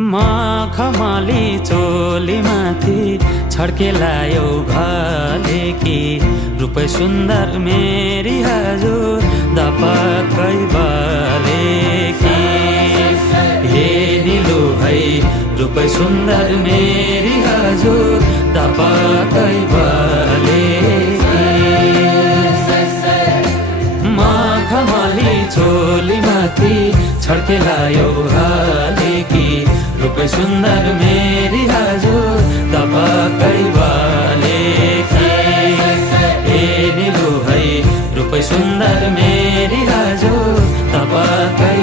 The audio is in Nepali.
मखमली चोली माथि छड्केलायो घले कि रूप सुन्दर मेरी हजुर दपक्कै बले कि हे निलु है रूप सुन्दर मेरी हजुर दपक्कै बले मखमली चोली माथि छड्केलायो घले कि रूप सुन्दर मेरी हजुर दपक्कै बले कि हे निलु है रूप सुन्दर मेरी हजुर दपक्कै